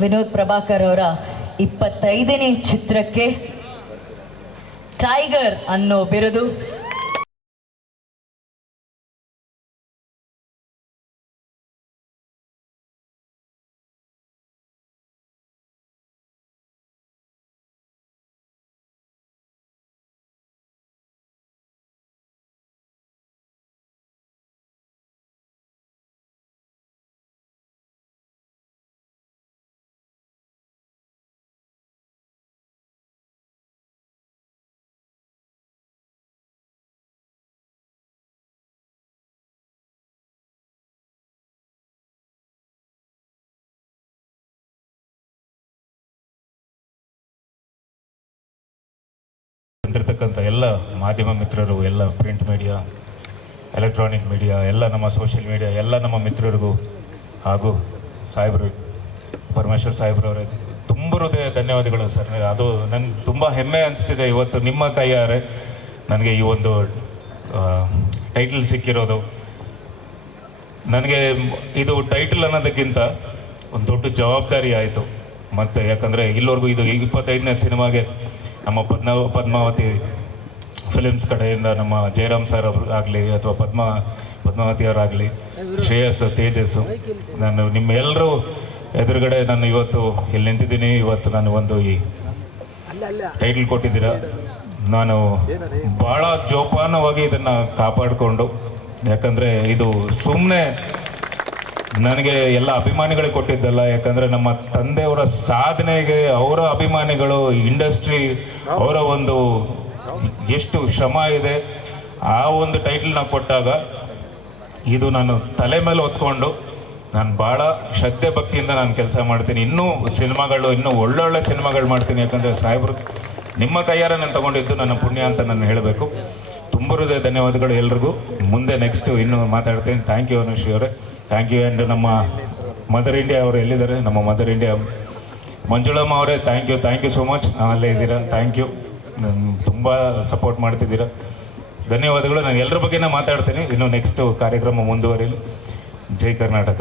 ವಿನೋದ್ ಪ್ರಭಾಕರ್ ಅವರ ಇಪ್ಪತ್ತೈದನೇ ಚಿತ್ರಕ್ಕೆ ಟೈಗರ್ ಅನ್ನೋ ಬಿರುದು ಬಂದಿರತಕ್ಕಂಥ ಎಲ್ಲ ಮಾಧ್ಯಮ ಮಿತ್ರರು, ಎಲ್ಲ ಪ್ರಿಂಟ್ ಮೀಡಿಯಾ ಎಲೆಕ್ಟ್ರಾನಿಕ್ ಮೀಡಿಯಾ ಎಲ್ಲ ನಮ್ಮ ಸೋಷಿಯಲ್ ಮೀಡಿಯಾ ಎಲ್ಲ ನಮ್ಮ ಮಿತ್ರರಿಗೂ ಹಾಗೂ ಸಾಹೇಬರು, ಪರಮೇಶ್ವರ್ ಸಾಹೇಬ್ರವರೇ ತುಂಬ ಹೃದಯ ಧನ್ಯವಾದಗಳು ಸರ್. ಅದು ನನಗೆ ತುಂಬ ಹೆಮ್ಮೆ ಅನಿಸ್ತಿದೆ. ಇವತ್ತು ನಿಮ್ಮ ಕೈಯಾರೆ ನನಗೆ ಈ ಒಂದು ಟೈಟಲ್ ಸಿಕ್ಕಿರೋದು. ನನಗೆ ಇದು ಟೈಟಲ್ ಅನ್ನೋದಕ್ಕಿಂತ ಒಂದು ದೊಡ್ಡ ಜವಾಬ್ದಾರಿ ಆಯಿತು. ಮತ್ತು ಯಾಕಂದರೆ ಇಲ್ಲಿವರೆಗೂ ಇದು ಇಪ್ಪತ್ತೈದನೇ ಸಿನಿಮಾಗೆ ನಮ್ಮ ಪದ್ಮ, ಪದ್ಮಾವತಿ ಫಿಲಿಮ್ಸ್ ಕಡೆಯಿಂದ ನಮ್ಮ ಜಯರಾಮ್ ಸರ್ ಅವರು ಆಗಲಿ ಅಥವಾ ಪದ್ಮ ಪದ್ಮಾವತಿ ಅವರಾಗಲಿ ಶ್ರೇಯಸ್ ತೇಜಸ್ಸು, ನಾನು ನಿಮ್ಮೆಲ್ಲರೂ ಎದುರುಗಡೆ ನಾನು ಇವತ್ತು ಇಲ್ಲಿ ನಿಂತಿದ್ದೀನಿ. ಇವತ್ತು ನಾನು ಒಂದು ಈ ಟೈಟಲ್ ಕೊಟ್ಟಿದ್ದೀರಾ. ನಾನು ಭಾಳ ಜೋಪಾನವಾಗಿ ಇದನ್ನು ಕಾಪಾಡಿಕೊಂಡು, ಯಾಕಂದರೆ ಇದು ಸುಮ್ಮನೆ ನನಗೆ ಎಲ್ಲ ಅಭಿಮಾನಿಗಳು ಕೊಟ್ಟಿದ್ದಲ್ಲ, ಯಾಕಂದರೆ ನಮ್ಮ ತಂದೆಯವರ ಸಾಧನೆಗೆ ಅವರ ಅಭಿಮಾನಿಗಳು, ಇಂಡಸ್ಟ್ರಿ ಅವರ ಒಂದು ಎಷ್ಟು ಶ್ರಮ ಇದೆ, ಆ ಒಂದು ಟೈಟಲ್ನ ಕೊಟ್ಟಾಗ ಇದು ನಾನು ತಲೆ ಮೇಲೆ ಹೊತ್ಕೊಂಡು ನಾನು ಭಾಳ ಶ್ರದ್ಧೆ ಭಕ್ತಿಯಿಂದ ನಾನು ಕೆಲಸ ಮಾಡ್ತೀನಿ. ಇನ್ನೂ ಸಿನಿಮಾಗಳು, ಇನ್ನೂ ಒಳ್ಳೊಳ್ಳೆ ಸಿನಿಮಾಗಳು ಮಾಡ್ತೀನಿ. ಯಾಕಂದರೆ ಸಾಹೇಬ್ರು, ನಿಮ್ಮ ಕೈಯಾರ ನಾನು ತಗೊಂಡಿದ್ದು ನನ್ನ ಪುಣ್ಯ ಅಂತ ನಾನು ಹೇಳಬೇಕು. ತುಂಬ ಹೃದಯ ಧನ್ಯವಾದಗಳು ಎಲ್ರಿಗೂ. ಮುಂದೆ ನೆಕ್ಸ್ಟ್ ಇನ್ನು ಮಾತಾಡ್ತೀನಿ. ಥ್ಯಾಂಕ್ ಯು ಅನುಶ್ರೀ ಅವರೇ. ಥ್ಯಾಂಕ್ ಯು ಆ್ಯಂಡ್ ನಮ್ಮ ಮದರ್ ಇಂಡಿಯಾ ಅವರು ಎಲ್ಲಿದ್ದಾರೆ? ನಮ್ಮ ಮದರ್ ಇಂಡಿಯಾ ಮಂಜುಳಮ್ಮ ಅವರೇ thank you thank you so much ಅಲ್ಲೇ ಇದ್ದೀರಾ? ಥ್ಯಾಂಕ್ ಯು ತುಂಬ ಸಪೋರ್ಟ್ ಮಾಡ್ತಿದ್ದೀರಾ? ಧನ್ಯವಾದಗಳು. ನಾನು ಎಲ್ಲರ ಬಗ್ಗೆನೇ ಮಾತಾಡ್ತೀನಿ. ಇನ್ನು ನೆಕ್ಸ್ಟ್ ಕಾರ್ಯಕ್ರಮ ಮುಂದುವರಿಲಿ. ಜೈ ಕರ್ನಾಟಕ.